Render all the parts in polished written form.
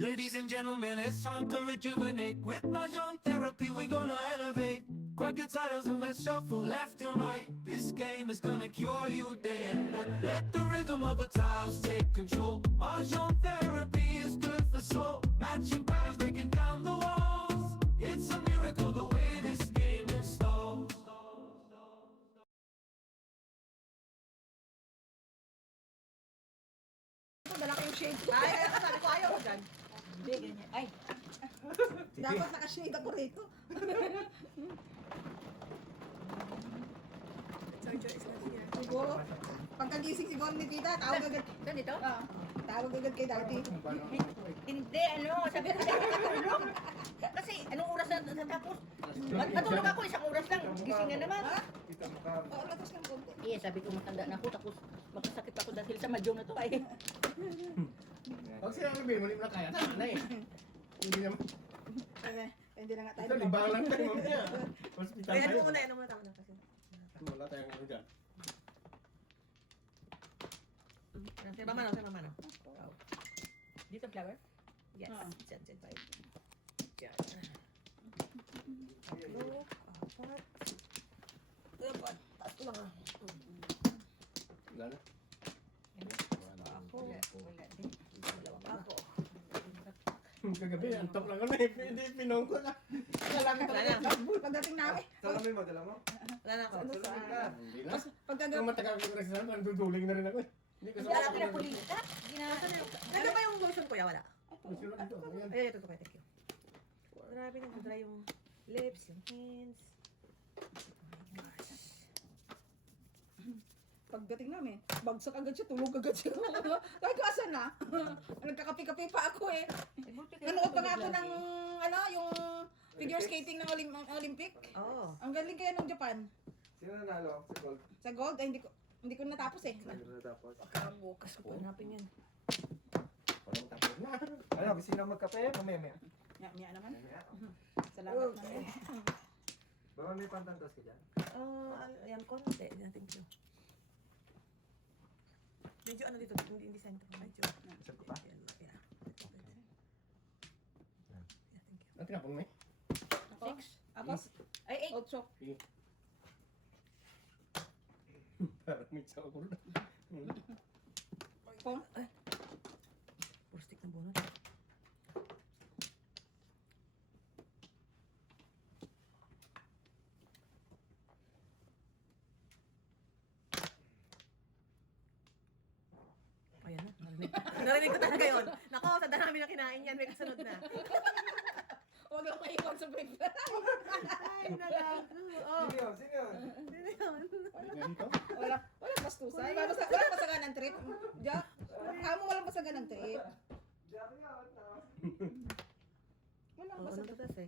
Ladies and gentlemen, it's time to rejuvenate. With Mahjong therapy, we're gonna elevate. Grab your titles and let's shuffle left and right. This game is gonna cure you day and night. Let the rhythm of the tiles take control. Mahjong therapy is good for soul. Matching patterns, breaking down the walls. It's a miracle the way this game installs. Malaki yung shade. Ay, kaya sabi ko, ayaw ko dyan. Hindi, ganyan. Ay, dapat nakashade ako rito. Charger is not here. Siguro, pagkagising siguro ni Tita, tawag agad. Saan dito? Tawag agad kay Daddy. Hindi, sabi ko kasi katulog. Kasi, anong oras na tapos? Matulog ako, isang oras lang. Gising na naman. Oo, lakas ng konti. Iya, sabi ko matanda na ako, tapos magkasakit ako dahil sa madyong na to ay. Pag sinabi mo, hindi mo na kaya. Tama na eh. Hindi naman. Hindi na nga tayo. Ito, libang lang tayo mamaya. Hospital Ay, tayo. ano mo muna, tama na kasi. Wala tayong ano dyan. Sa mama na, sa mama na. Dito flower? Yes. Diyan, tayo. Diyan. Look, apat. Apat. Taas ko lang ah. Wala na. Ako. Wala din. Dalawa pa ako. Kagabi, antok lang ako eh. Hindi, pinong ko na. Lalaki talaga. Pagdating namin. Salamin mo, dala mo? Wala na ako. Salamin ka. Hindi na. Pagdating. Kung matagal ko na sinabi, nanduduling na rin ako eh. Hindi ko Wala ako pinapulita. Nandun ba yung lotion ko? Wala. Ay, ito, thank you. Grabe nang dry yung lips, yung hands. Oh my gosh. Pagdating namin, bagsak agad siya, tulog agad siya. Kahit ko asan na. Nagkakapi-kapi pa ako eh. Nanood pa nga ako ng, yung figure skating ng Olympic. Oo. Ang galing kaya ng Japan. Sino nanalo sa gold? Sa gold, ay hindi ko natapos eh. Sino natapos? Bukas ko pa hanapin yan. Parang tapos na. Ano, gusto nyo magkape? Mamaya. Miya naman. Mamaya. Salamat naman. Baka may pantantos ka dyan? Ayan, konti. Thank you. Medyo ano dito, hindi sentro. Medyo. Isa ko pa? Yeah, yeah. Yeah, thank you. Ang tinapong mo eh. Ako? Ako? Ay, 8. Otso. Sige. Parang may sawa ko na. Ako? Puro stick ng bonus. Ayan na, narinig ko talaga yun. Nako, sa dami na kinain yan, may kasunod na. Huwag lang maiwan sa break. Ay, nalago. Oh, Sino yun? Sino yun? sino yun? Balik na dito. Walang bastusan. Walang masagan ng trip. Jack, amo walang masagan ng trip. Diyan yun. Walang Oh, ano masagan. to kasi?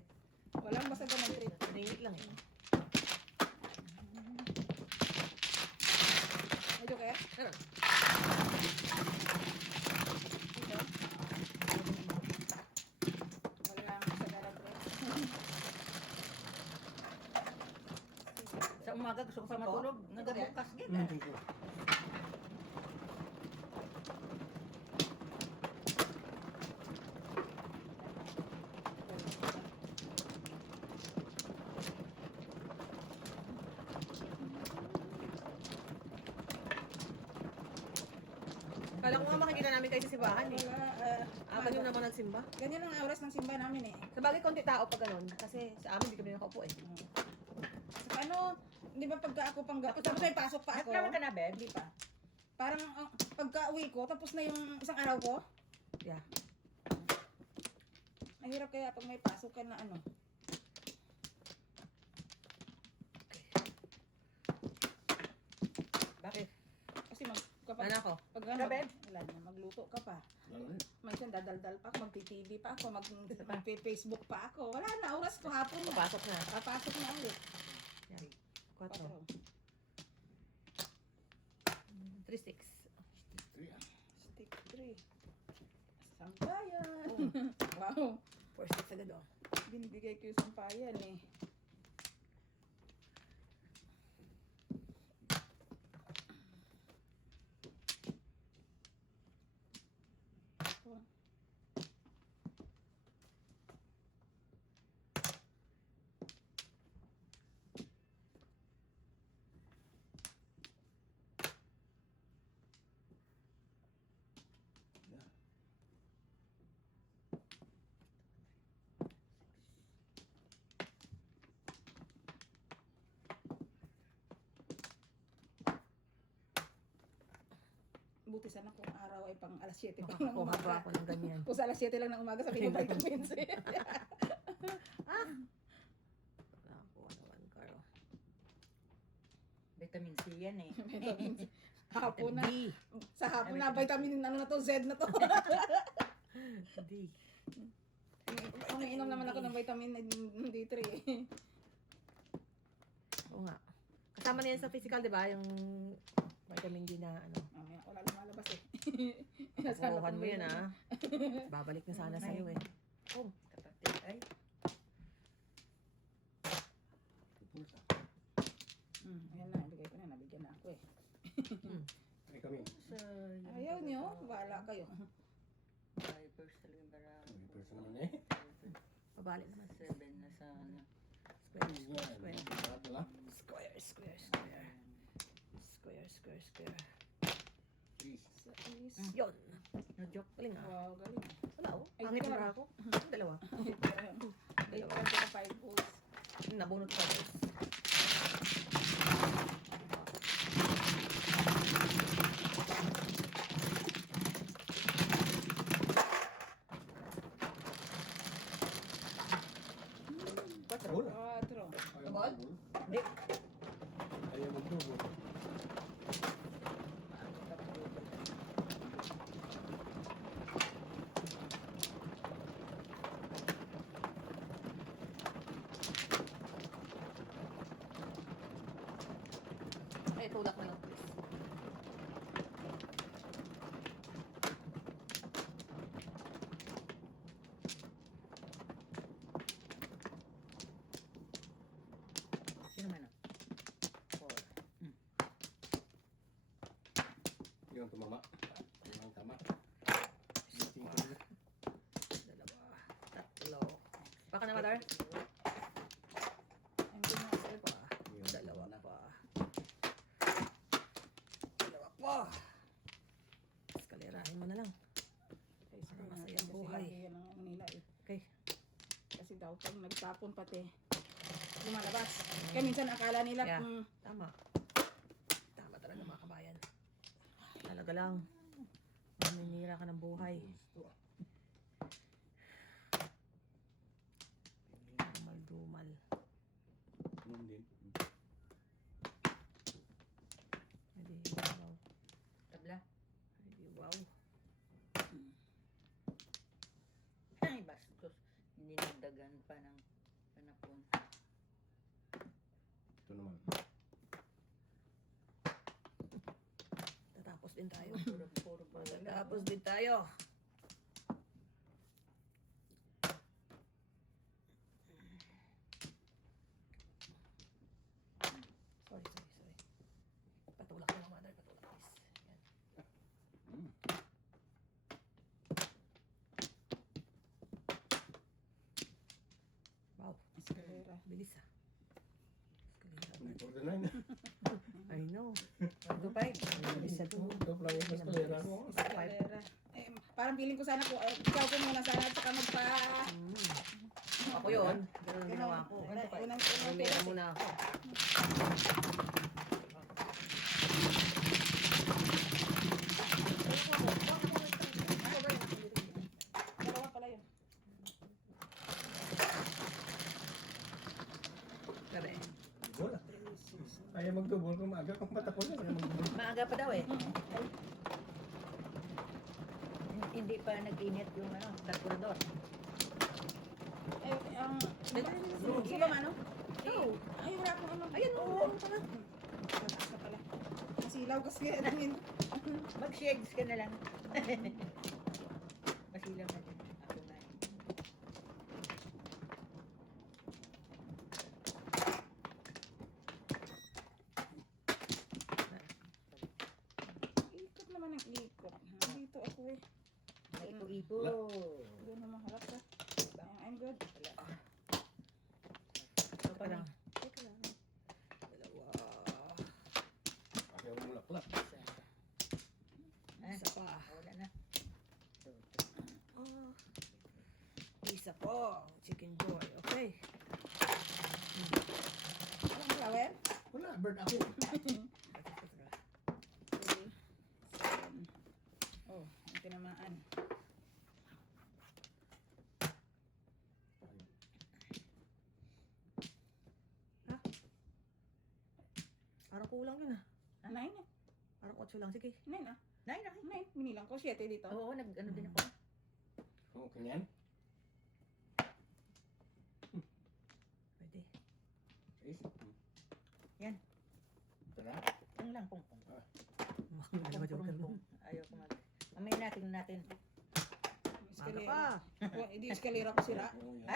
Walang masagan ng trip. Ringit lang eh. Medyo kaya? Ano? Ito. Walang masagan ng trip. Sa umaga gusto ko pa matulog. Nagabukas gid. Kala ko nga makikita namin kayo sa simbahan eh. Aban yung naman nagsimba. Ganyan ang oras ng simba namin eh. Sa bagay, konti tao pa ganun. Kasi sa amin, hindi kami nakaupo eh. Saka di ba pagka ako tapos may pasok pa ako. Naman ka na, Beb? Hindi pa. Parang pagka uwi ko, tapos na yung isang araw ko. Yeah. Mahirap kaya pag may pasok ka na ano. Bakit? Kasi Ano ako? pag Gabi? wala na, magluto ka pa. Minsan dadaldal pa ako, mag-TV pa ako, mag-Facebook pa ako. Wala na, oras ko hapon na. Papasok na. Papasok na ulit. Yan. 4. 3 sticks. Stick 3. Sampayan. Wow. 4 sticks agad oh. Binibigay ko yung sampayan eh. Buti sana kung araw ay pang alas 7 pa ng Makakakuha ba umaga. ako ng ganyan? Kung sa alas 7 lang ng umaga, sabi ko vitamins. Nakakuha naman, Carl. Vitamin C yan eh. Vitamins. Hapon na. D. Sa hapon na, vitamin ano na to, Z na to. D. Umiinom naman ako ng vitamin D3 eh. Oo nga. Kasama na yan sa physical, di ba? Yung vitamin D na ano. Mamaya, wala lumalabas eh. Kukuhan mo yan, ah. Babalik na sana sa'yo eh. Oh, kapatid ay. Ayan na, bigay ko na, nabigyan na ako eh. Ay kami. Sa Ayaw niyo, bahala kayo. Vipers talaga marami. May person naman eh. Pabalik naman. 7 na sa ano. Square, square, square. Wala. Square, square, square. Square, square, square. Please. Sa is... Yun. No joke. Galing ah. Wow, galing. Wala oh. Ay, Pangit wala. na ako. Dalawa. 8.5 volts. Nabunot pa guys. Wala. 4. Ayaw mag-double. Hindi. Ayaw mag-double. Ay, tulak na lang please. Sino man ah? 4. Yung tumama. Yung ang tama. Dalawa. Tatlo. Baka na, Mother? Dalawa pa. Dalawa pa. Eskalerahin mo na lang. Masayang buhay. Yan ang ano nila eh. Okay. Kasi daw pag nagtapon pati lumalabas. Kaya minsan akala nila Yeah. kung Tama. Tama talaga mga kabayan. Talaga lang. Maninira ka ng buhay. Dumal-dumal. Ganun din. Hindi, wow. Tabla. Hindi, wow. Ay, bastos. Hindi nagdagan pa ng panapon. Ito naman. Tatapos din tayo. Puro pa. Tatapos din tayo. Sorry. Patulak na lang, Mother. Patulak, please. Yan. Wow. eskalera. Bilis ah. Hindi for the nine. I know. 1-5. Bilis na to. Ito lang yung eskalera ko. Eskalera. Eh, parang feeling ko sana ko, ikaw ko muna sana at saka magpa... Ako yun. Ganun ang ginawa ko. Unang Mamaya muna ako. Dalawa pala yun. Gabi. Wala. Ayaw mag-double kung maaga. Kung matapos na, ayaw mag-double. Maaga pa daw eh. Hindi pa nag-init yung ano, calculador. Eh, ang... Sige. Sino ba ano? Ikaw. Ay, wala akong ano. Ayan, oo. Mataas na pala. Masilaw kasi ano yun. Mag-shades ka na lang. Masilaw na din. Ako na eh. Ikot naman ang ikot. Dito ako eh. Ipo-ipo. Doon naman harap ka. I'm good. Ito pa lang. Dalawa. Ayaw mo laklak. Ah, Isa pa. wala na. Oh. Isa pa. Chicken joy. Okay. Anong flower? Wala, bird ako. 3, 7, kulang yun ah. 9 na. Parang 8 lang. Sige. 9 na. 9 na. 9. Minilang ko 7 dito. Oo, nag-ano din ako. Okay yan. Pwede. Is. Yan. Tara. Yung lang, pong-pong. Dalawa joker mo. Ayaw ko mag... Mamaya natin. Maga Eskalera. pa. Hindi eskalera ko sira. Oo, yan.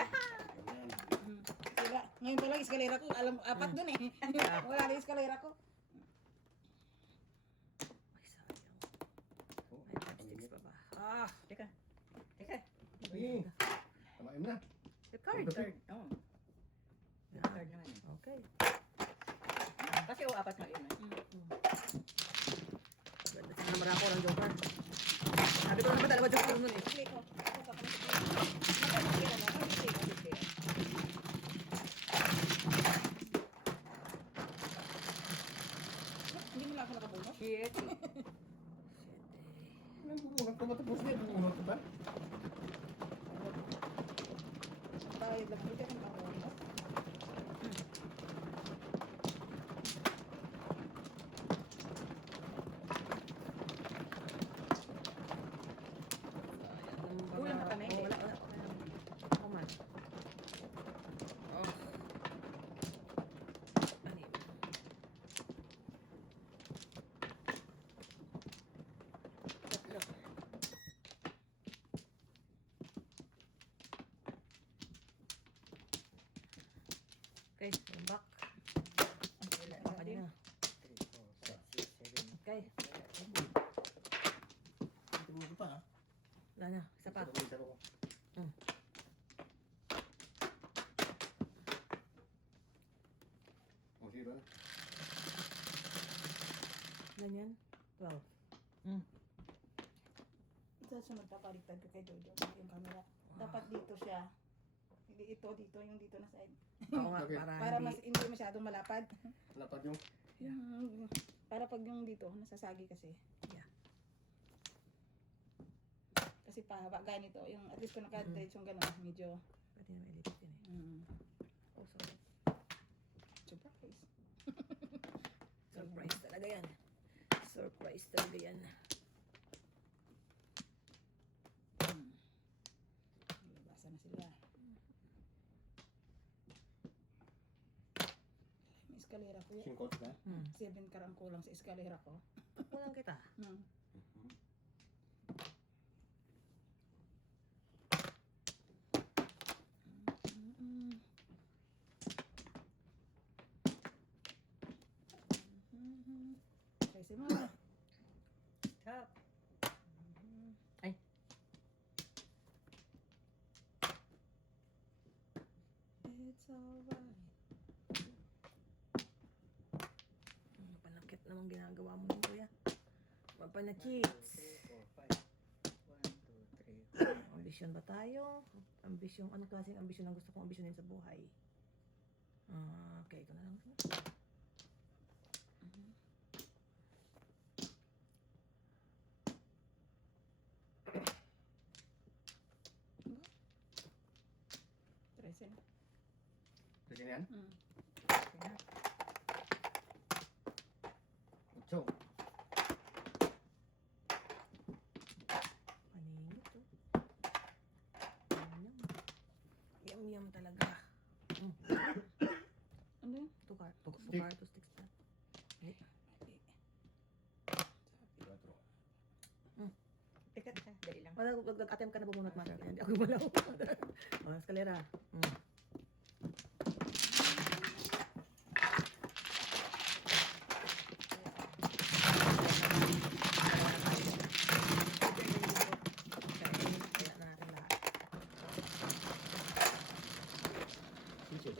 Yan. Sira. Ngayon pa lang eskalera ko. Alam, apat dun eh. Wala na eskalera ko. Ay, sayang. Oo, May chopsticks pa ba? Ah! Teka. Sige. Tamain na. The card. Oo. The Yan. card naman. Okay. Kasi apat na yun. Ganda. Sinamara ako ng joker. Sabi ko naman dalawa joker nun eh. Play ko. Hindi mo lang ako nakabunot. Shit. Anong bumunot ka matapos niya? Bumunot ka ba? Tayo lang. Hindi ka nakabunot. Kulang ka pa, Mel. Wala. Ako man. Oh. Ano yun? Tatlo. Okay, yung back. Wala Back din. kanina. 3, 4, 5, 6, 7. Okay, Bumunot ka pa ha? wala na. Isa pa. Isa ko. Oh, zero na. Ganyan. 12. Ito sunod pa baliktad ko kay Jojo. Yung camera. Dapat dito siya. Hindi ito dito. Yung dito na side. Oo nga, Okay. Para hindi. mas hindi masyadong malapad. Lapad yung Para pag yung dito, nasasagi kasi. Yeah. Kasi pahaba ganito. Yung at least kung naka-dredge yung gano'n, medyo Pwede na ma-edit yun eh. Oh, sorry. surprise. Surprise talaga yan. Surprise talaga yan. Nabasa na sila. May eskalera ko. singkot na. 7 karang kulang sa eskalera ko. Kulang kita. Kasi mo. Top. It's alright. Panakit naman ginagawa mo nun, kuya. Mapanakits. 3, 4, 5. 1, 2, 3, 4. Ambisyon ba tayo? Ambisyon, ano klaseng ambisyon ang gusto kong ambisyonin sa buhay? Okay, ito na lang. Tresen. Kasi yan. Sige na. Ocho. Paningit to. Yum. Yum talaga. Ano yun? Two Stick. car, two sticks na. Quatro. Teka, dali lang. Wala, attempt ka na bumunot, mother. Kaya hindi ako gumalaw. Eskalera. Kaya na natin lahat. Sisi.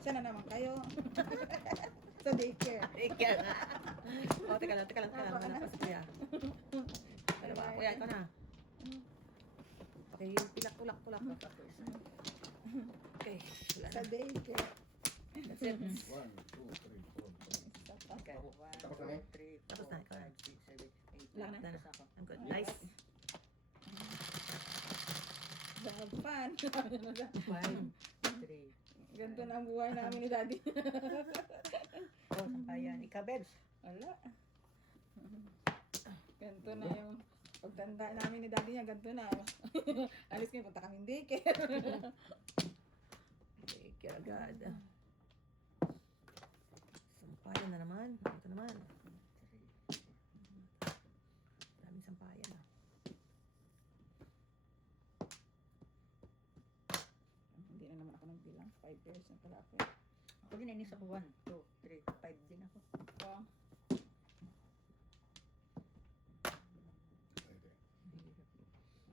Sana naman kayo. Sa daycare. Ikaw na. Oh, teka lang. Wala pa si kuya. Ano ba? Kuya, ikaw na. Okay, tulak. Okay, wala Sa na. day, kaya. That's it. 1, 2, 3, 4, 5. Okay, 1, Tapos na eh? 2, 3, Tapos 4, na, ikaw na. 5, 6, 7, 8, Wala na? 9. Tapos ako. I'm good. Nice. Have fun. 1, 3. Ganito na ang buhay namin ni Daddy. Oh, sampayan. Ika, Bebs. Wala. Ganito na yung pagtanda namin ni Daddy niya, ganito na. Alis ngayon, punta kami daycare. Take care agad. Sampayan na naman. Ito naman. Daming sampayan ah. Hindi na naman ako nagbilang. 5 years na pala ako. Ako din, inis ako. 1, 2, 3, 5 din ako. Wow.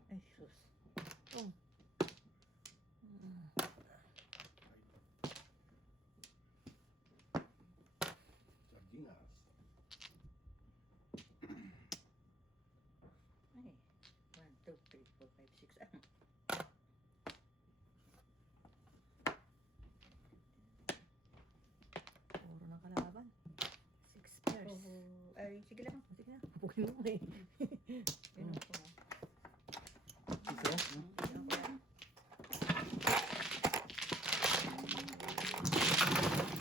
Ay, sus. Oh. Sardinas. Ay. 1, 2, 3, 4, 5, 6. Ah. Puro na kalaban. 6 pairs. Oh, ay, sige lang. Sige na. Pupukin mo eh. Yun ako. Ito?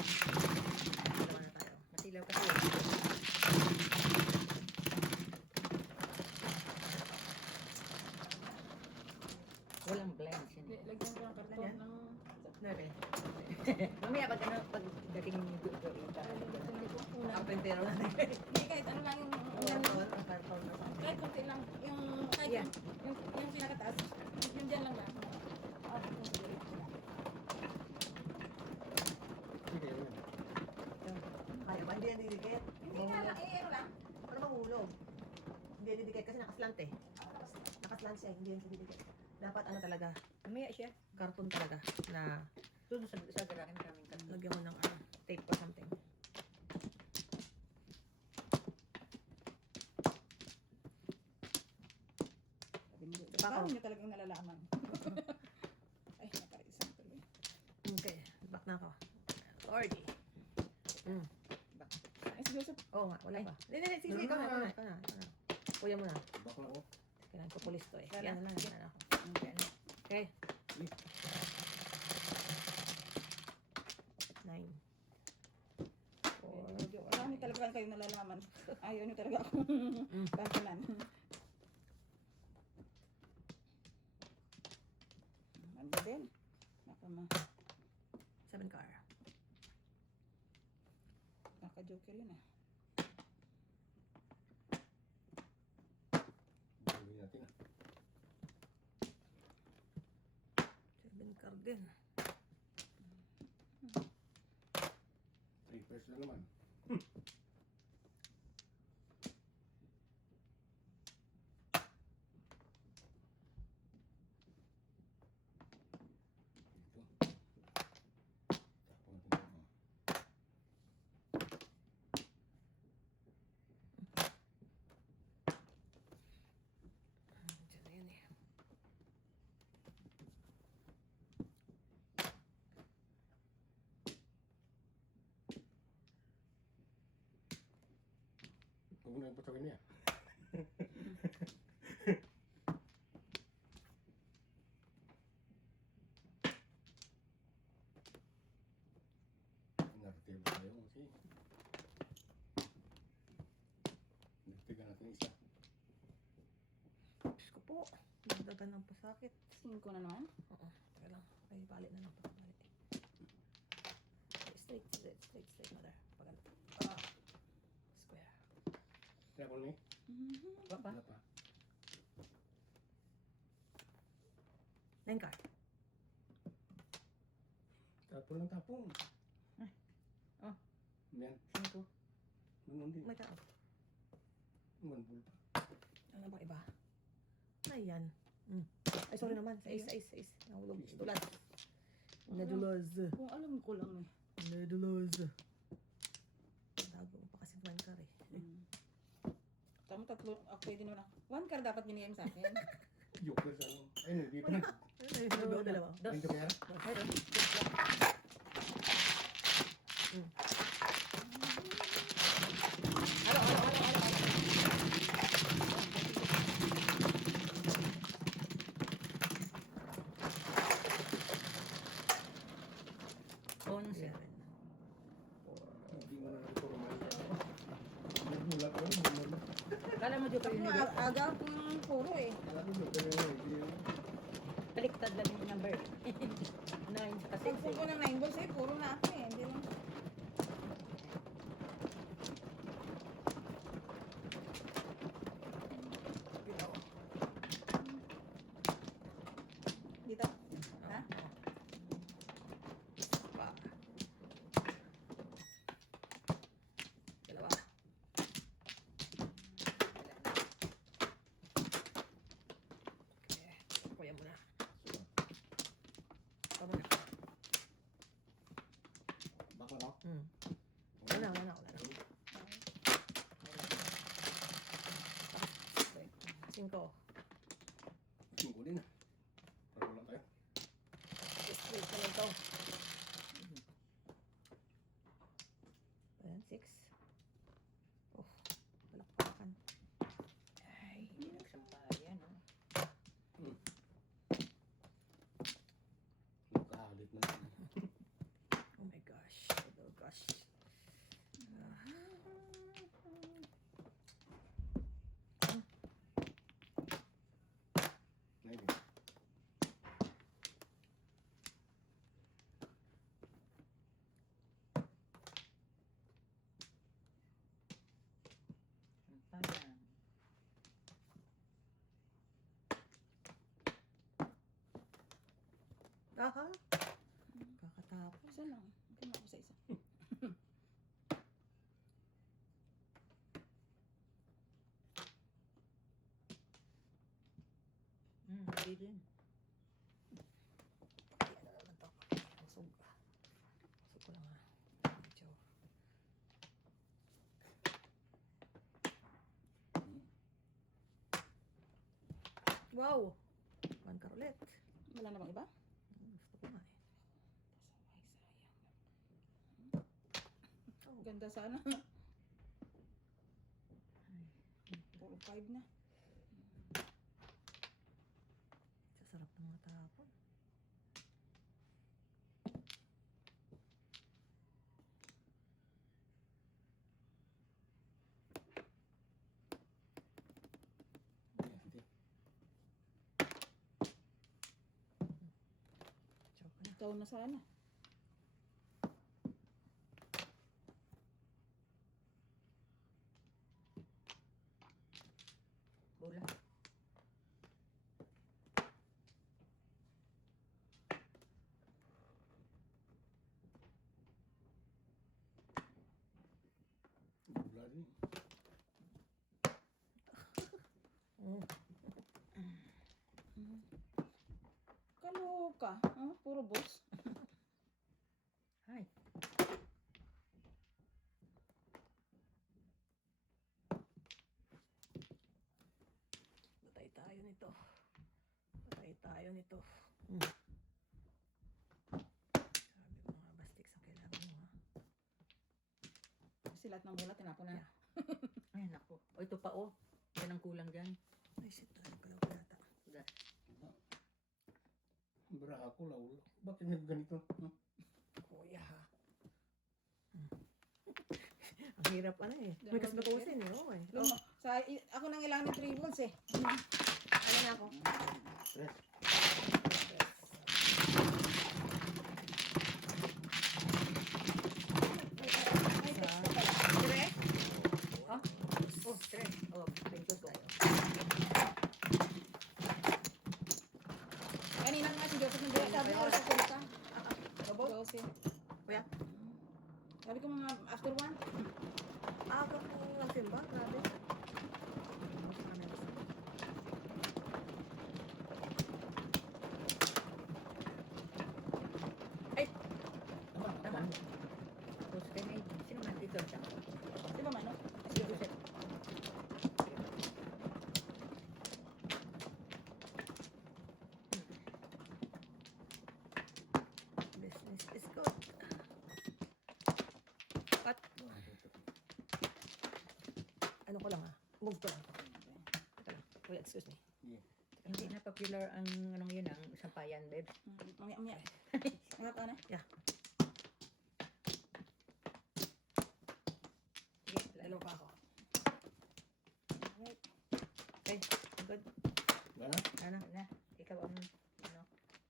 Dalawa na tayo. Masilaw kasi. Walang blinds yun. Lagyan ko ng karton Lagyan? ng... Nere. Mamaya pag ano, pag dating yung ito, Kapentero na tayo. Hindi, kahit ano lang yung... Kahit konti lang. Yung... Kahit Yeah. yung pinakataas. Yung dyan lang lang. Sige, yun. Kaya ba? Hindi yan didikit. Hindi nga lang. Eh, ano lang. Ano bang hulog? Hindi yan didikit kasi nakaslant eh. Nakaslant siya, hindi yan siya didikit. Dapat ano talaga, Mamaya siya. karton talaga na Doon sa garahin kaming kanto. lagyan mo ng tape or something. Paano niya talagang nalalaman? Ay, nakaisang tuloy. Okay, back na ako. Lordy. Ay, si Joseph. Oo nga, wala pa. Hindi, sige, ikaw na. Kuya mo na. Baka na ako. Kailangan ko pulis to eh. Wala. Yan na lang, yan na ako. Okay, ano? Okay. 9. Marami talaga kayo nalalaman. Ayaw niyo talaga akong tantanan. Manda din. Nakama. 7 car. Naka-joker yun ah. Gawin natin ah. 7 car din. 3 pairs na naman. Ito. Tapos natin ito. Diyan na yun eh. Huwag mo na yung patawin niya. Nartib tayo kasi. Nagtigan natin isa. Diyos ko po. Nagdagan ng pasakit. 5 na naman. Oo. Teka lang. Ay, balik na lang to. Balik. Straight, mother. Pagano. Square. Kaya ko na eh. Wala pa. Wala pa. 9 car. Tapon lang tapon. Ay. Oh. Yan. 5. Ganun din. May tao. Manbul pa. Ano ba iba? Ayan. Ay, sorry naman. Sais. Nahulog. Tulad. Neduloz. Kung alam ko lang eh. Neduloz. Tago mo pa kasi 1 car eh. Tama tatlo. Pwede naman ako. 1 car dapat binigay mo sa akin. Joker sa ano. Ayun, hindi pa. Ano, dalawa. Yung Joker. Meron. Onse. Hindi mo na ito rumaya. Nagmula ko rin. Nagmula. Kala mo joker Ako yun nga, yun. aga kung puro eh. Kala ko Joker yun. Hindi yun. Baliktad lang yung number. 9 sa Pag ko ng 9 balls eh, puro na ako eh. Hindi lang. Dito? Ha? Dalawa. Okay. Kuya mo na. Tama na. Baka lang. Wala na. Cinco. 5 din ah. Para wala tayo. Straight ka lang to. Ayan, 6. Oh, palakpakan. Ay, hindi nagsampayan. Oh. Nakahalit na. Oh my gosh. Oh gosh. Ayun. Sampayan. Aha. Kakatapos. Isa lang. Kaya ako sa isa. Hindi din. Ayan na naman to. Busog. Busog ko lang ha. Medyo. Wow! Man ka ulit. Wala na bang iba? Gusto ko nga eh. Oh, ganda sana. Puro 5 na. Sasarap ng mga tapon. Hindi. Joke na. Ikaw na sana. Bola. Bula din. Kaloka. Puro boss. Hi. Patay tayo nito. Patay tayo nito. Sabi ko mga bastiks ang kailangan mo ha. Kasi lahat ng bola tinapon na. Ay, naku. O, ito pa, oh. Yan ang kulang dyan. Ay shit, ano pala ko yata. Bra ako laulo. Bakit nagganito? Kuya ha. Ang hirap ano eh. May kasbatusin eh. Oo eh. Ako nang ilangan ng 3 balls eh. Ano na ako? Stress. May text ka pala. Direct? Oh, tres. Oh, thank you. Kanina nga si Joseph nag sabi ko sa punta. Joseph. Kuya? Sabi ko mga after 1. Ako kung nagsimba. Grabe. ano ko lang move ko lang. Teka lang. Kuya, excuse me. Hindi na popular ang anong yun, ang sampayan, babe. Mamaya. Ano ka na? Yeah. Sige, Dalawa pa ako. Alright. Okay, good. Wala? Ano? na. Ikaw ang ano.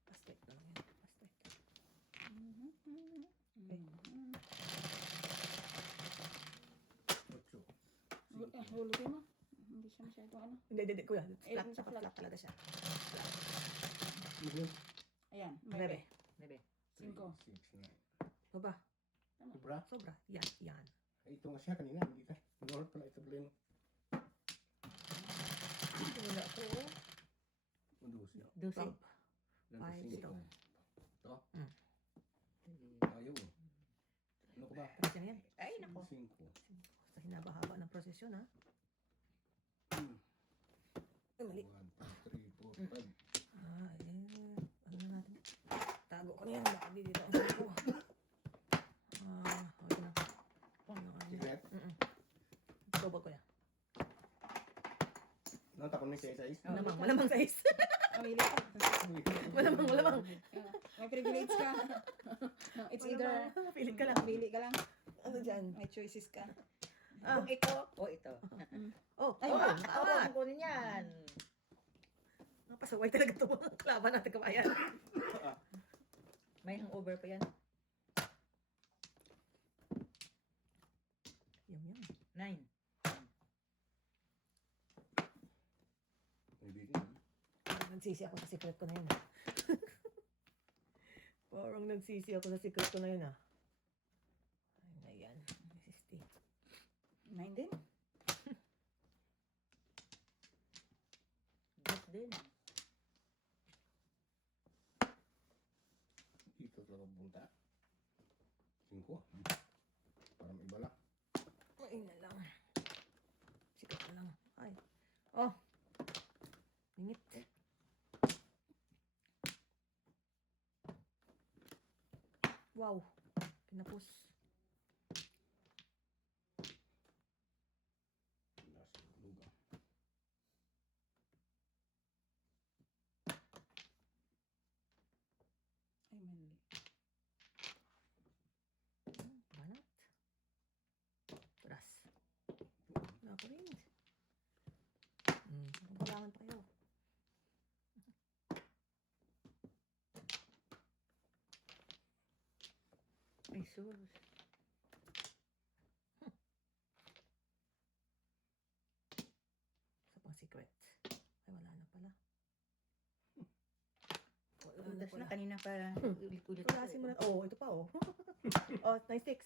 Pastret na lang yan. Pastret. Ocho. Hulugin mo. Hindi siya masyadong ano. Hindi, kuya. Eh, Flat, sa flat. flat talaga siya. Medium. Ayan. Bebe. Bebe. 5. 6, 9. Baba. Sobra. Sobra. Yan, yan. Ay, ito nga siya kanina. Hindi ka. North pala ito blend. Wala ako. Madusi. Dosi. Rob. Five, ito. Ito? Mm. Ayaw. Ano ko ba? Tapos yan yan. Ay, nako. 5. Sa hinaba-haba ng prosesyon, ha? Ay, mali. 1, 2, 3, 4, 5. Ano na natin? Tago ko na yan. Baka di dito ang sabi ko. Okay na. Secret? Double ko na. Nakatapon mo siya size? Malamang size. Mamili ka. Malamang. May privilege ka. It's either Pilit ka lang. pili ka lang. Ano dyan? May choices ka. Kung ito, o ito. Oh, Ay, oh, Ako ang kunin yan. Napasaway talaga ito mga kalaban natin kabayan. May hangover pa yan. Yum. 9. May bilin. Nagsisi ako sa secret ko na yun. Parang nagsisi ako sa secret ko na yun, Ay, na yan. 60. 9 din. Dos din. Dito talaga punta. 5. Para may iba lang. Ay, na lang. Secret na lang. Ay. Oh. Ingit. Wow. Pinapos. Nasa lugar. Ay, mali. Banat. Turas. Wala ko rin. Kailangan pa kayo. Ay, sus. Sa pang secret. Ay, wala na pala. Wala na Ulas na pala. kanina pa. Ulit-ulit. Tulasin mo na. Oh, ito pa, oh. Oh, 96.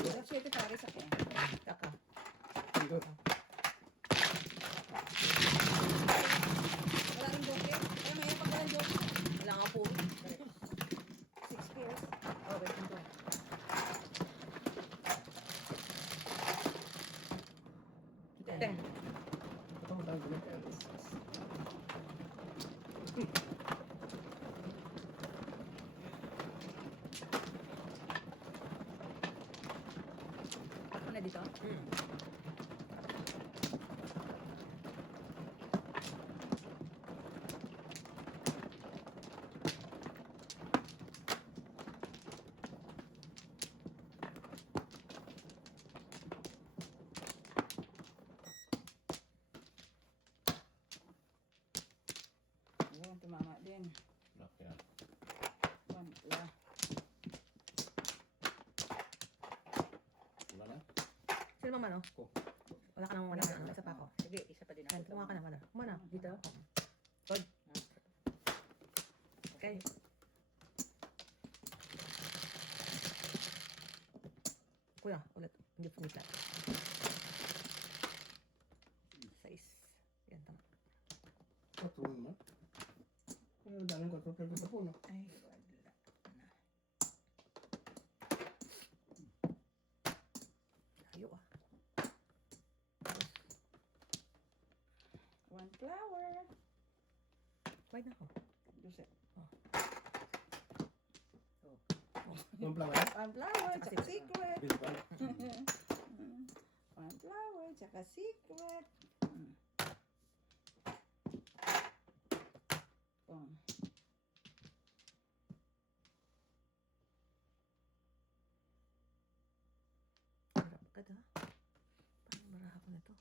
That's why ito pare sa akin. Kaka. Dito. Wala rin joker. Ay, may pag walang joker. Wala nga po. 6 pairs. Oh, wait, ito. Ten. Ito mo tayo gulit. Ako na dito. Ayun, tumama din. Lock yan. 1 la. Wala na? Sino naman, oh? Ako. Wala ka nang wala ka nang isa pa ako. Sige, isa pa din Ayan, ako. kumuha ka naman, Kumana. Dito. Good. Okay. Kuya, ulit. Hindi pumita. Size. Yan, tama. 4 naman. Ano dalang 4 pero sa puno. Ay, wala. Layo, 1 flower. Wait na ako. Jose. Ang plangan. 1 flower. Tsaka secret. Bilpan. 1 flower. tsaka secret. Oh. Harap ka da. Parang marahap na ito.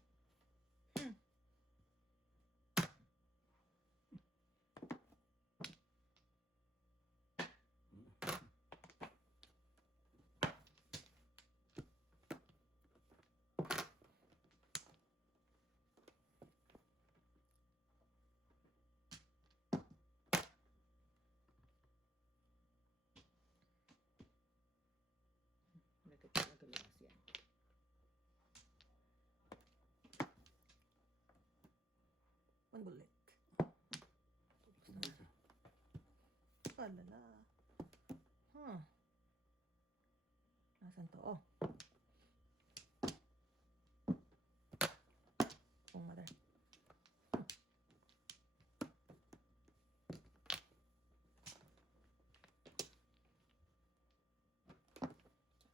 Nagalakas yan. Mangulik. Alala. Nasaan to? Oh. Oh, mother.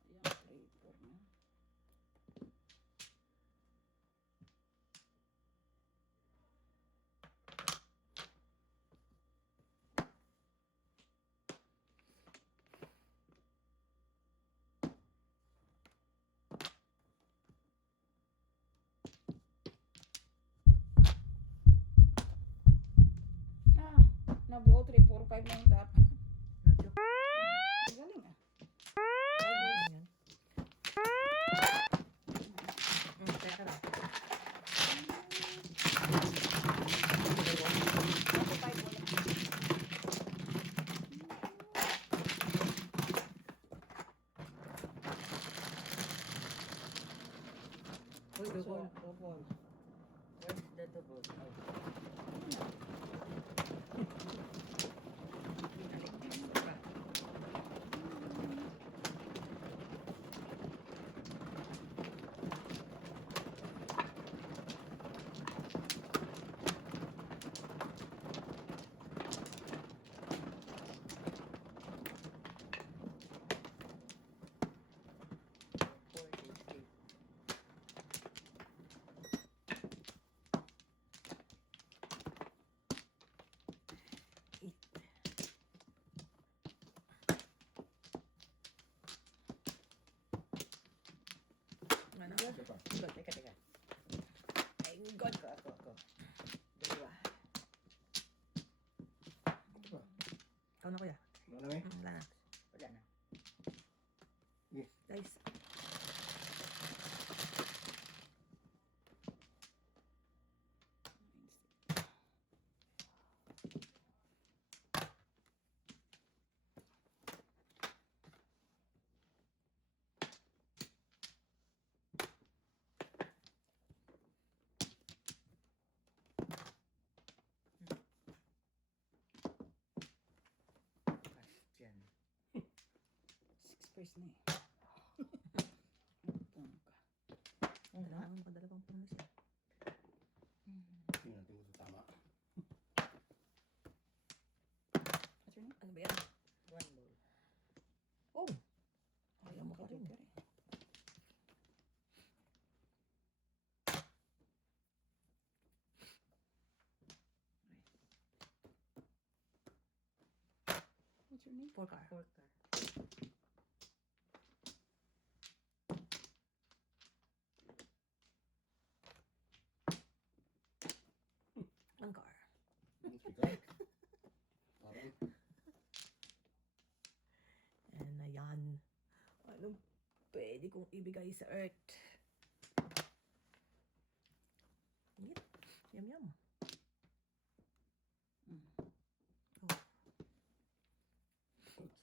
Ayan, paper na. Ah, nabuo 3, 4, 5 na yung top. Medyo. Galing ah. Ayun yan. Teka lang. Uy, double. Double. Where's the double? Ano? Isa pa. Good, teka. Ay, God. Ako. Dalawa. Ito pa. Ikaw na kuya. Marami. Wala na. Wala na. Guys. Question. 6 first na eh. Dalawang puno siya. Tingnan natin kung tama. What's your name? Ano ba yan? One more. Oh! Ayaw mo pa rin. What's your name? 4 car. Four car. One car. Ang sikat. Parang And ayan. Anong pwede kong ibigay sa Earth? Yep. Yum.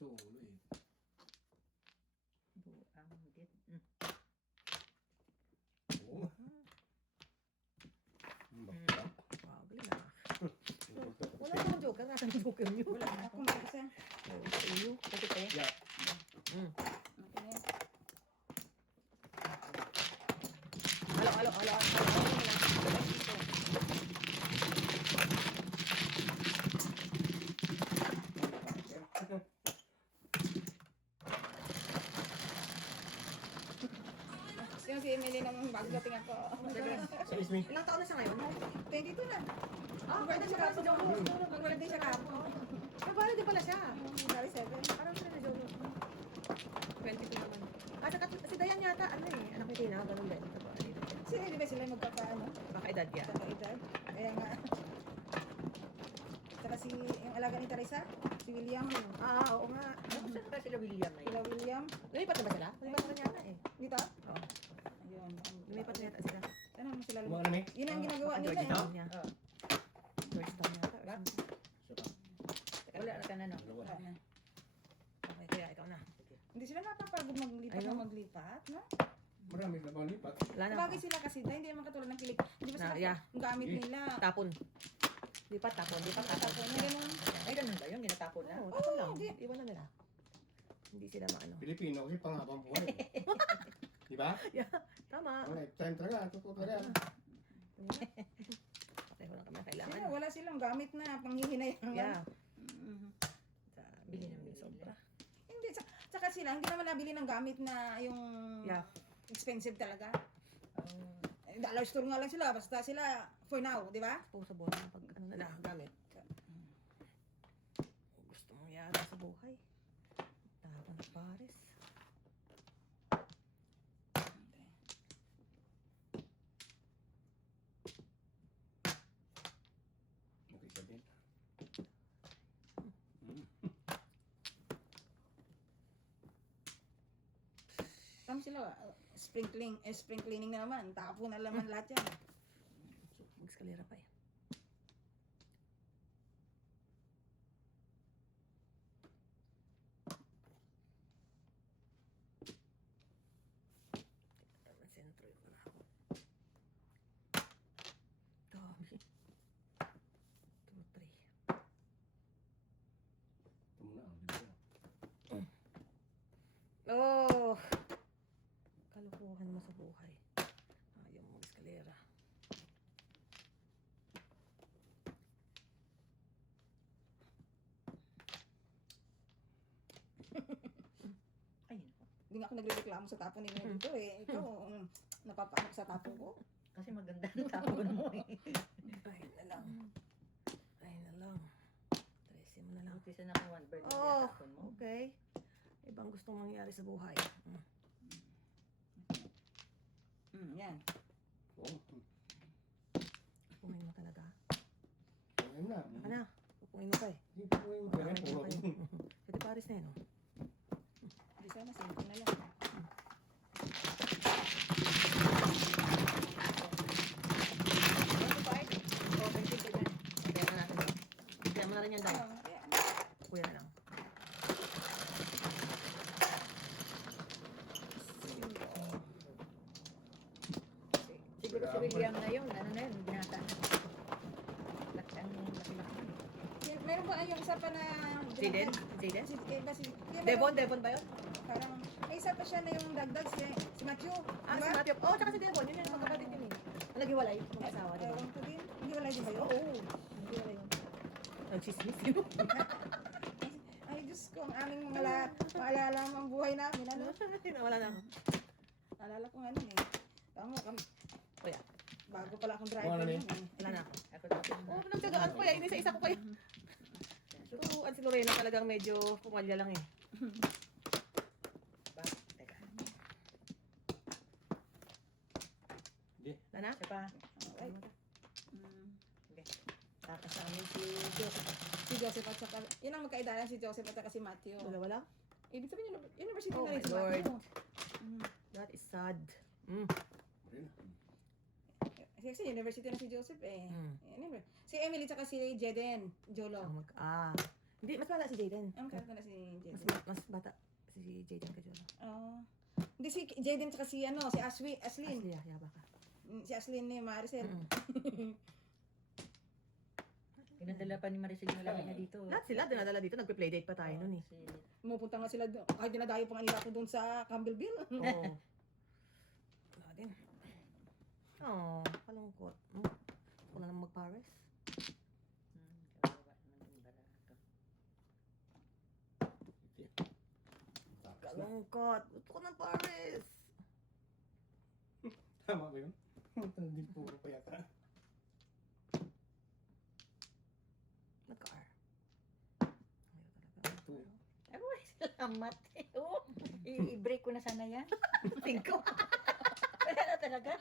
pagsulo eh. Buang dit. Oo. Bakla. Wow, galing ah. Wala akong joker. Nasaan yung joker niyo? Wala na akong mag-isa. Oh, sa iyo. Pati tayo. Yeah. Okay. Alo. Yan si Emily nung bago dating ako. Excuse me. Ilang taon na siya ngayon? 22 na. Pwede siya kasi Jolo. Mag-birthday siya kahapon. Nagwala din pala siya. January 7. Parang sila na Jolo. 22 naman. Saka si Dayan yata, ano eh, anak ni Tina, ganun din. Sila, di ba sila magkakaano? Baka edad yan. Kakaedad. Kaya nga. Saka si, yung alaga ni Teresa, si William. Oo nga. Saan ba sila William na yun? Sila William. Lumipat na ba sila? Lumipat na yata eh. Dito? Oo. Ayun. Lumipat na yata sila. Ano mo sila Mga ano ni? Yun ang ginagawa nila George eh. Town niya. George Town yata. Ba? Wala na ka na no? Wala na. Okay, kaya ikaw na. Hindi sila napapagod maglipat Ayun. na maglipat, no? Marami na bang lipat. Wala na. Bagay sila kasi dahil hindi naman katulad ng kilig. Hindi ba sila Yeah. ang gamit nila? Tapon. Lipat, tapon. Lipat, tapon. Tapos na ganun. Ay, ganun ba yun? Ginatapon na? Oo, tapon lang. hindi. Iwan na nila. Hindi sila maano. Pilipino kasi panghabang buhay. Di ba? Tama. Ang lifetime talaga. Totoo talaga. Pareho lang kami na kailangan. Sila, wala silang gamit na panghihinayangan. Yeah. Mhm. Bili ng sobra. Hindi, tsaka sila, hindi naman nabili ng gamit na yung Yeah. expensive talaga. Dollar store nga lang sila, basta sila for now, di ba? Disposable na pag ano na lang gamit. Gusto mong yara sa buhay. Tapon ng Paris. Okay, sabihin. Tama sila, spring cleaning na naman, tapo na naman lahat yan. Mag-eskalera pa eh. Tama, sentro yung wala ako. Dami. 2, 3. Ito muna. Di ba? Oh! Kalukuhan mo sa buhay. Ayaw mo eskalera. Ayun. Hindi nga ako nagreklamo sa tapo nila dito eh. Ikaw, napapaano sa tapo ko. Kasi maganda ang tapon mo eh. Ay na lang. Ay na lang. Tresin mo na lang. Umpisa na kung one bird na Oh, tapon mo. okay. Ibang gustong mangyari sa buhay. Yan. Oo. Pupungin mo talaga. Ayun na. Ano? Pupungin mo pa eh. Hindi po yung ganun. Pupungin mo Puro. pa eh. Ito Paris na yun. Oh. Hindi sana, simple na lang. Ito pa eh. Oh, thank you dyan. Kaya mo natin. Kaya mo na rin yan daw. Ayan. Kuya na lang. Siguro si William na yun. Ano na yun? Binata na. Laki-laki. Meron ba yung isa pa na... Jaden? Jaden? Si, eh, ba si, Devon? Devon ba yun? Parang, may isa pa siya na yung dagdag si Matthew. Ah, Diba? si Matthew. Oh, tsaka si Devon. Yun yung magkapatid yun eh. Nag-iwalay. Mag-asawa, di ba? Ewan ko din. Hindi wala din ba yun? Oo. Hindi wala yun. Nagsismis yun. Ay, Diyos ko, ang aming maalala mo ang buhay namin. Ano? Wala na. Alala ko nga nun eh. Tama kami. Kuya. Bago pala akong driver Wala na yun. Wala na. Ako na. Oo, nagtagaan ko yan. Isa-isa ko pa yan. Turuan si Lorena talagang medyo pumalya lang eh. Ba? Teka. Hindi. Wala na? Isa pa. Okay. Tapos sa amin si Joseph. Si Joseph at saka, yun ang magkaidalan si Joseph at saka si Matthew. Dalawa lang? Ibig sabihin, university Oh na rin my si Lord. Matthew. That is sad. Mm. Ayun. Kasi university na si Joseph eh. Mm. Anyway, si Emily tsaka si Jeden, Jolo. Hindi, mas bata si Jaden. Ang karta na si Jeden. Mas bata si Jaden ka dyan. Oh. Hindi si Jeden tsaka si ano, si Aslin. Ashley, yaba ka. Si Aslin ni Maricel. Pinadala pa ni Maricel yung lalaki niya dito. Lahat sila dinadala dito. Nagpe-playdate pa tayo nun eh. Pumupunta nga sila doon. Kahit dinadayo pa nga nila ako doon sa Campbellville. Oo. Wala din. Oh, kalungkot. Ako na lang mag-Paris. Kawawa naman yung barato. Tapos na. Kalungkot. Gusto ko ng Paris. Tama ba yun? Hindi puro pa yata. Nagka-R. Two. Ay, salamat. Oo. I-break ko na sana yan. Tingko. Wala na talaga.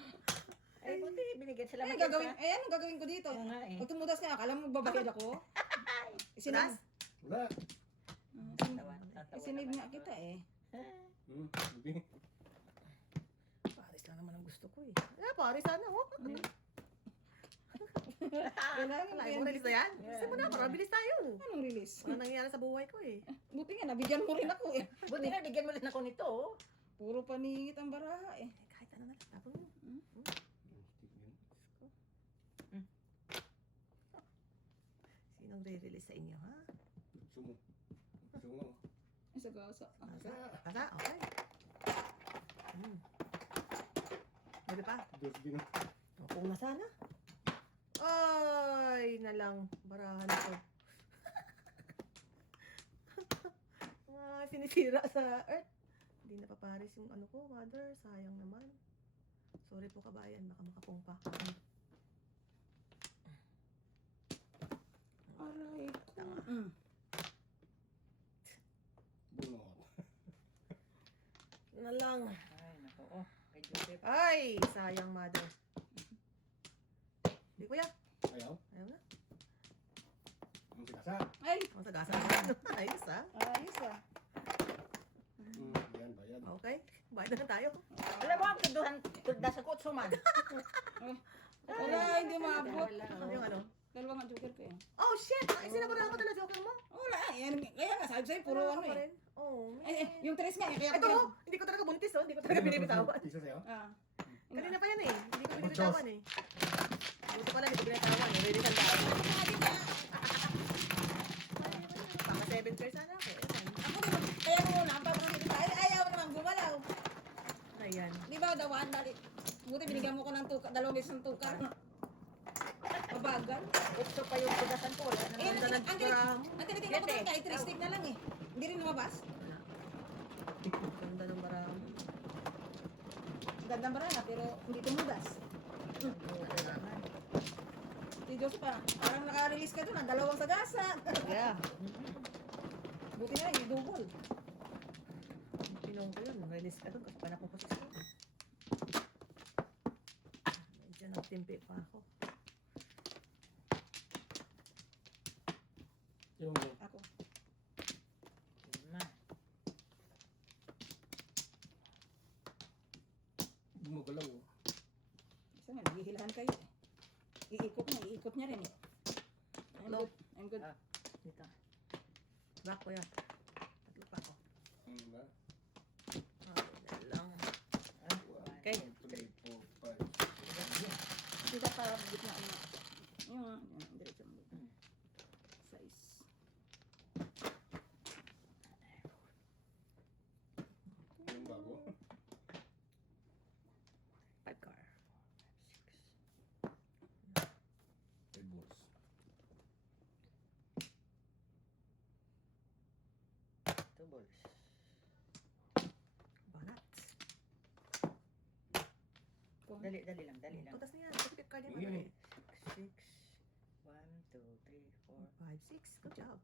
Ay, buti. Binigyan sila Ay, gagawin, ayan, ang gagawin ko dito. Oo nga eh. Pag tumudas na, akala mo magbabayad ako? Taas? Wala. Isinave nga kita eh. Hindi. Paris lang naman ang gusto ko eh. Paris sana oh. Kailangan Wala, ko mo release na yan. Yeah. Kasi mo na, marabilis tayo. Anong release? Wala nangyayari sa buhay ko eh. Buti nga, nabigyan mo rin ako eh. Buti na, bigyan mo rin ako nito. Oh. Puro paningit ang baraha eh. Kahit ano na lang. Tapos mo. Sinong re-release sa inyo ha? Sumo. Sumo. Isa gasa. Asa? Okay. Pwede pa? Dos din. Kung na sana. Ay, na lang. Barahan ko. Mga sinisira sa earth. Hindi na paparis yung ano ko, mother. Sayang naman. Sorry po kabayan, baka makapungpa. Aray ko. Tanga. Bunot. Na lang. Ay, naku. Oh, kay Joseph. Ay, sayang mother. Di kuya. Ayaw. Ayaw na. Ang sigasa. Ay, Masagasa. Ayos ah. ayos ah. Yan, bayan. Okay. Bayad na tayo. Alam mo, ang tuduhan, tudas ako, suman. Wala, hindi maabot. Ano yung ano? Dalawa nga joker ko eh. Oh shit! Ay, sinabura ako na joker mo. Wala, yan. Kaya nga, sabi sa'yo, puro Wala ano ka pa eh. rin. Oh, Eh, man. yung tres nga eh, kaya Ito, oh, hindi ko talaga buntis oh. Hindi ko talaga binibitawan. Isa sa'yo? Ah. Kanina pa yan eh. Hindi ko binibitawan eh. Buti pala, hindi ko binibitawan eh. Ready ka tayo. Baka 7 pairs sana ako. Ako naman, kaya mo muna, ang papangalit tayo, ayaw naman gumalaw. Ayan. Di ba, dawan, dali. Buti binigyan mo ko ng tuka, dalawang beses ng tukar. Mabagal. Ito pa yung tudasan ko. Wala Eh, naman. ang tinitingnan ko doon, kahit 3 stick na lang eh. Hindi rin lumabas. Ganda ng barang. Gandang barana, pero hindi tumudas. Si Joseph, parang naka-release ka doon, ang dalawang sagasa. Yeah. Buti na lang, yung double. Pinong ko yun. Release ka doon kasi pa nakuposisyon. Medyo nagtimpi pa ako. Yung Ako. gumagalaw. Isa nga, naghihilahan kayo eh. Iikot niya rin eh. I'm good. I'm good. Dito. Back ko yan. Tatlo pa ako. Diba? Okay na lang. Okay. 3, 4, 5. Dito para gitna mo. Yung, diretso mo. Size. Yung bago. 5 car. 5 balls. Two balls. Banat. Dali, dali lang, dali lang. Tutas na yan. Pick card yan. Yun eh. 6, 1, 2, 3, 4, 5, 6. Good job.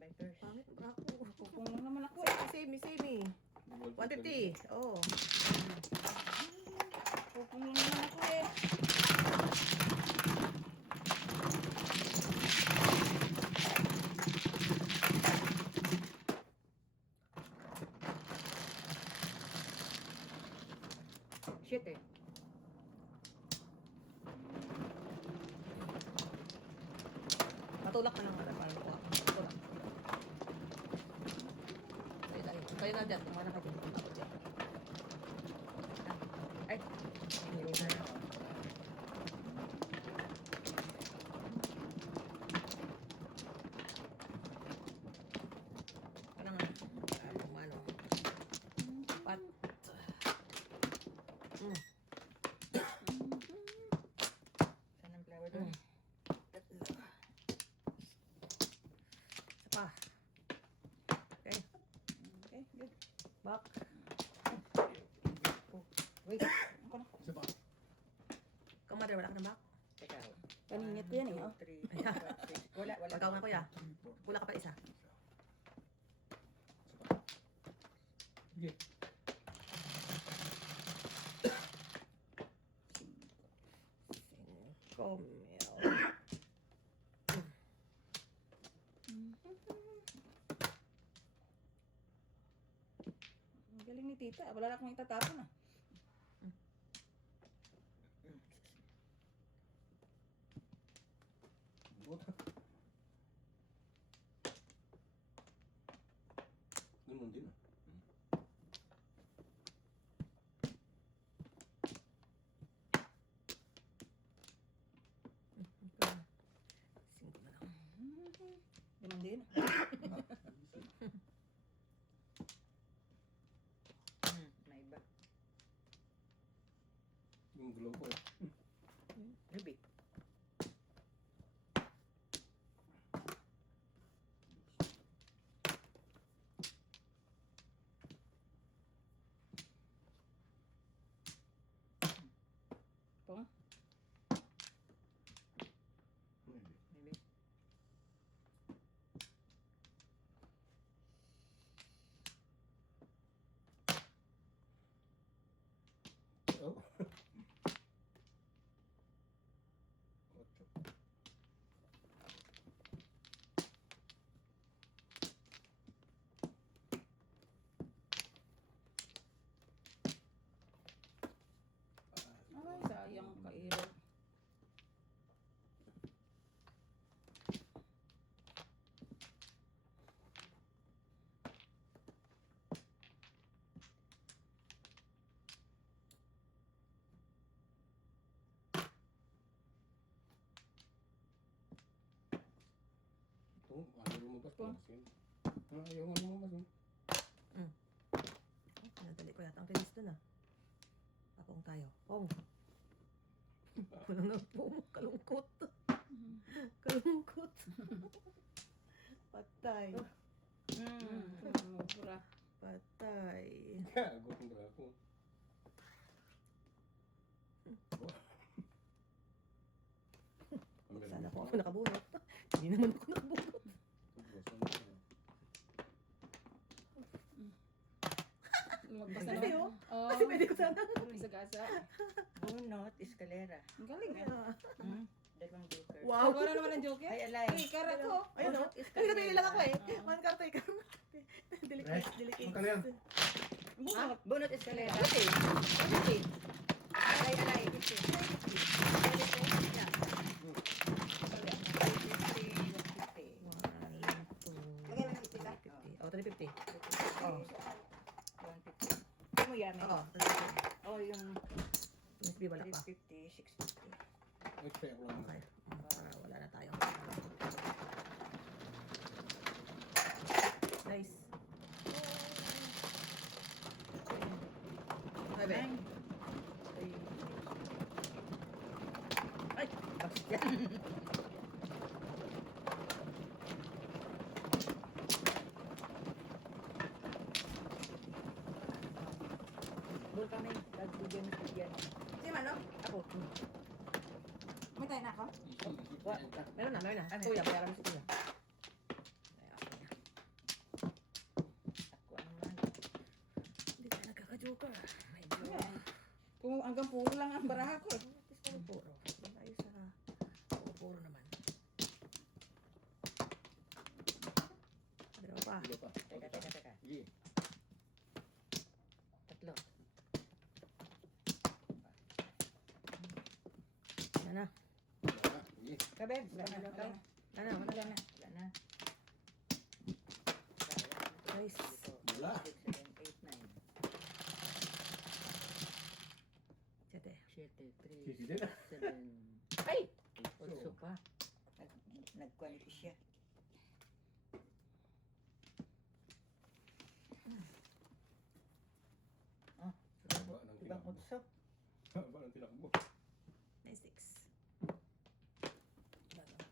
vipers. Pangit ba ako? Kukung lang naman ako. Save me. 150. Oh. Kukung lang naman ako eh. Shit eh. Matulak na lang para makuha. Matulak. Kayo na dyan. Tumara ka dyan. Ako dyan. Ay. Hindi na. Parang ano. Ano. Pat. Saan ang flower doon? Isa pa. Okay. Okay, good. Back. Wait. Isa pa. mother, wala ka ng back. Teka. Paninit ko yan eh, oh. 1, 2, 3, 4, 5, 6. Wala. Pagkaw nga kuya. Pula ka pa isa. Sige. Komel. Ang galing ni tita. Wala na akong itatapon ah. Ganun din. Singko na lang. Ganun din. May iba. Yung gulong ko. Ruby. Ito. Maybe. Oh. Ay, sayang kairo. Ito, ayaw lumabas ko. Ayaw nga lumabas. Nadali ko yata ang release dun ah. Apong tayo. Pong. Walang na pong. Kalungkot. Kalungkot. Patay. Pura. Patay. Gago kong drago. Sana po ako nakabunot. Hindi naman ako nakabunot. Magbasa Kasi na. oh. Oh. Kasi pwede ko sana. Isa-gasa. Bunot, eskalera. Ang galing eh. Dalawang joker. Wow. Ikaw na naman ang joker. Ay, alay. Ay, kara ko. Ayun no. Bunot, Ay, eskalera. napili lang ako eh. Oo. Man karto eh. Delicate. Delicate. Magkano yan? Ah, bunot, eskalera. Okay. Okay. Alay, alay. Lagyan mo ng tita. Oh, 350. Oh. 150. Hindi mo yamin. Oo. Oh, yung Miss B, wala pa. 350, 650. Expect ko lang. Okay. Para wala na tayo. Nice. Sabi. Ay, bakit yan? Bul kami, nagbigyan mo bigyan. Si Mano? Ako, May tayo na ako? Meron na, meron na. Ano? Kuya, bayaran mo si Kuya. ako ang man. Hindi tayo nagkaka-joker. May God. Kung hanggang puro lang ang baraha ko eh. Tapos tayo puro. Doon tayo sa puro naman. Dalawa pa. Hindi pa. Teka. Sige. Tatlo. Wala na. Wala. Sige. Kabeb, Wala na, wala na. Wala na, wala Wala na. na. Wala na. Nice. Wala. 6, 7, 8, 9. Siyete. 7, 3, Sisi din ah. 7. Ay! 8 pa. Nag-quality siya. Haba ng Ibang tinakbo. 8. Haba ng tinakbo. Nice six.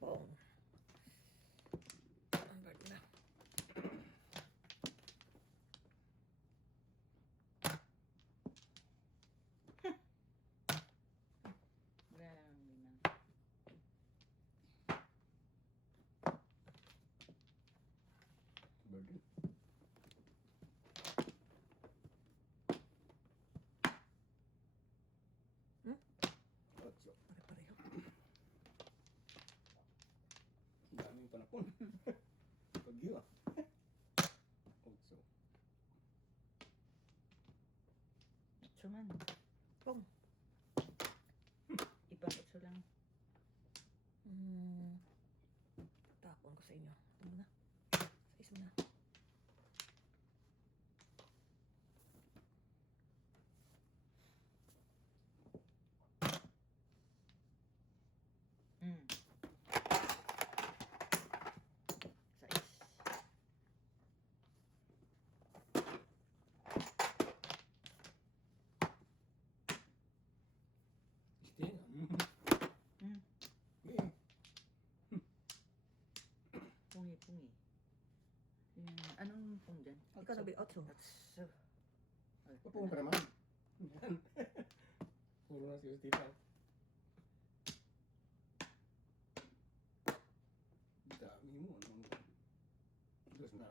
Pong. Convert na. Wala. din. Otso. Pare-pareho. Ang daming panapon. Pagyo ah. Otso. Suman. Pong. Ipaputso lang. Tapon ko sa inyo. Ito muna. Sa isa na. Mm. Sais. Sting. Mm. Eh, Pungi-pungi. Anong pung dyan? Ikaw na ba? Otso. Otso. Ay, Papung ka naman. Yan. Puro na si Tita. Dami mo. Anong... Dos na.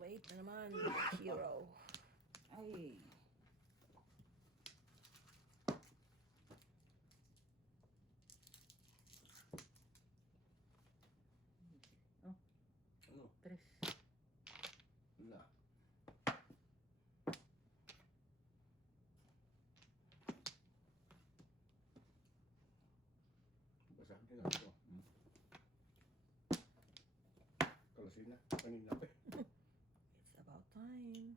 Wait na naman. Hero. Ay. Ano? Tres. Wala. Basahin din ako. Kalasin na. Kanina pa eh. It's about time.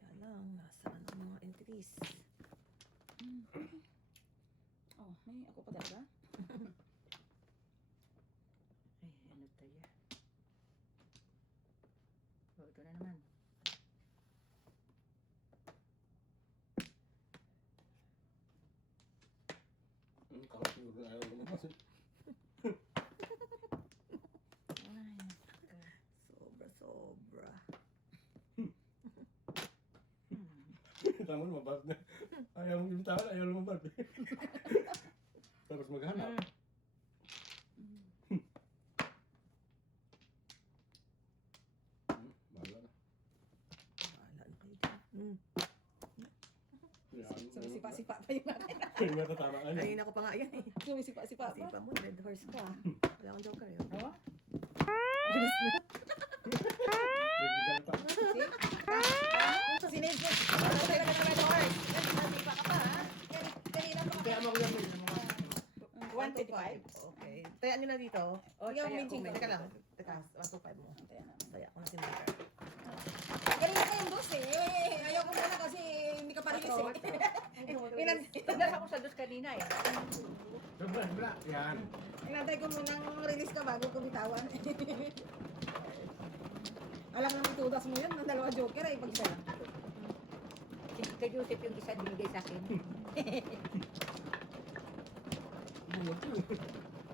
Kaya lang, nasaan ang mga entries? Oh, may ako pa talaga. Ay, ano tayo? Oh, ito na naman. Kalasin na ayaw lumabas. Ay, Sobra. Tama lumabas na. Ayaw mong imitahan, ayaw lumabas. Tapos maghanap. Bahala na. Bahala na kayo dyan. Yan. Sumisipa-sipa pa yung akin. Yung natatamaan niya. Ayun ako pa nga yan eh. Sumisipa-sipa pa. Sipa mo, red horse ka. Wala akong joker yun. Oo. Bigyan pa. Sinedyo. Talaga na red horse. Sipa ka pa ha? Kanina pa. Kaya mo kaya mo. 125. Okay. Tayaan nyo na dito. oh, Ikaw, kaya Minching, kung may- Teka lang. Teka, 125 mo. Taya ko na si Mother. Kanina pa yung dos eh. Ayaw ko muna kasi hindi ka pa-release eh. Nasa ako sa dos kanina eh. Sobra, sobra. Yan. Inantay ko munang release ka bago ko bitawan. Alam naman tudas mo yun, ng dalawa joker ay pag-isa lang. Si kay Joseph yung isa binigay sa akin.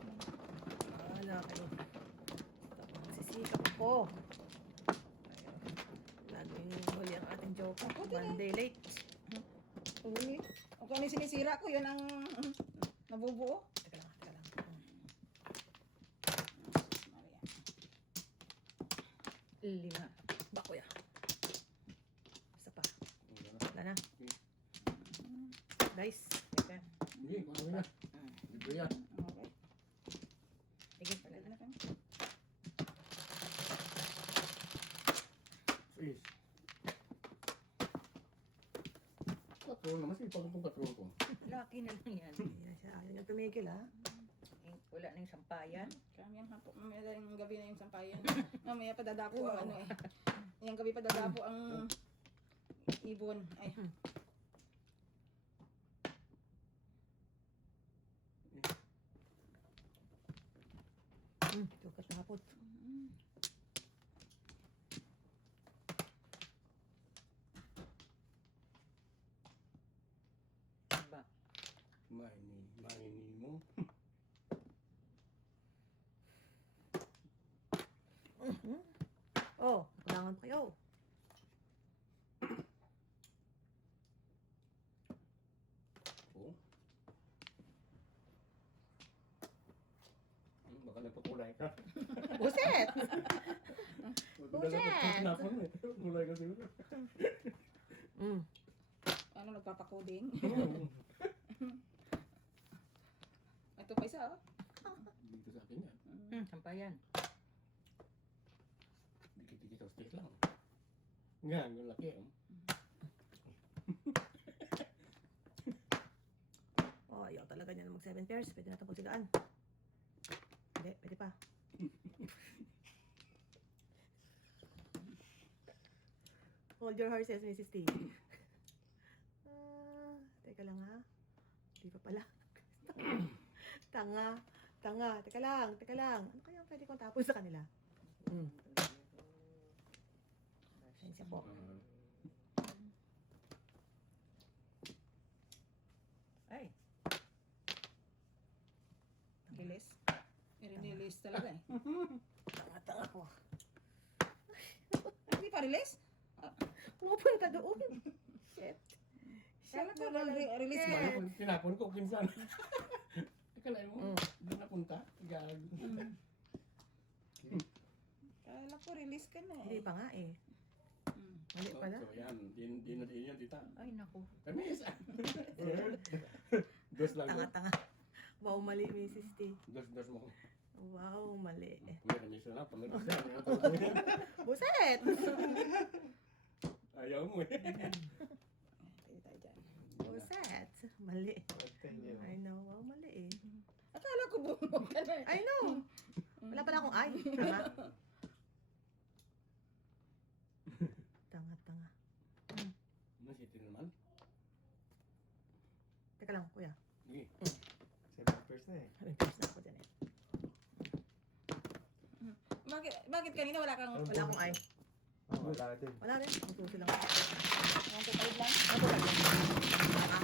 Wala kayo. Nagsisikap ko. Laging huli ang ating joker. One day late. Uli. O kung ano yung sinisira ko, yun ang nabubuo. Teka lang, teka lang. Maria. 5. Bako ya. Isa pa. Wala na. Dice. Teka. Hindi, kung ano na. Libre yan. Okay. Sige, Wala pala na kayo. Please. Patrol naman. Sige, pag itong patrol ko. Laki na lang yan. Hindi na siya. Ayaw niyang tumigil ha. Wala na yung sampayan. Kami yan hapon. Mamaya yung gabi na yung sampayan. Mamaya pa dadapo ang ano eh. Yung gabi pa dadapo ang ibon. Ay. Joker na hapot. Ba? Maini mo. Oh, kailangan pa kayo. Oh. Buset! Tinapon mo eh. Mulay ka siguro. Ano, nagpapakoding? Oo. Ito pa isa, oh. Dito sa akin yan. Sampayan. Dikit-dikit sa stick lang. Nga, ang laki. Oh, ayaw talaga niya na mag 7 pairs. Pwede natin pagsigaan. Hindi, pwede pa. Hold your horses, Mrs. T. Teka lang ha. Di pa pala. Tanga. Teka lang. Ano kaya ang pwede kong tapon sa kanila? Pasensya po. Ay. Rilis. Rinilis talaga eh. Tanga ko. Hindi pa release? Pupunta doon. Shit. Kala ko release mo. Tinapon ko pinsan. Teka lang mo. Doon napunta. Gag. Kala ko release ka na Hindi eh. pa nga eh. Mali pala. So yan. Di na din yan, tita. Ay, naku. Kamis. Dos lang. Tanga. Wow, mali, Mrs. T. Dos mo. Wow, mali. Pamiris na. Pamiris na. Buset! Ayaw mo eh. Pwede tayo dyan. Buset! Mali. Continue. I know, wow, mali eh. Akala ko bumog ka na eh. I know! Wala pala akong ay. Tanga. Ano si Tino naman? Teka lang, kuya. Sige. 7 pairs na eh. Rintos na ako dyan eh. Bakit kanina wala kang... Wala akong ay. Oh, wala din. Wala rin. Putusin lang. Ang tutalib lang? Tanga.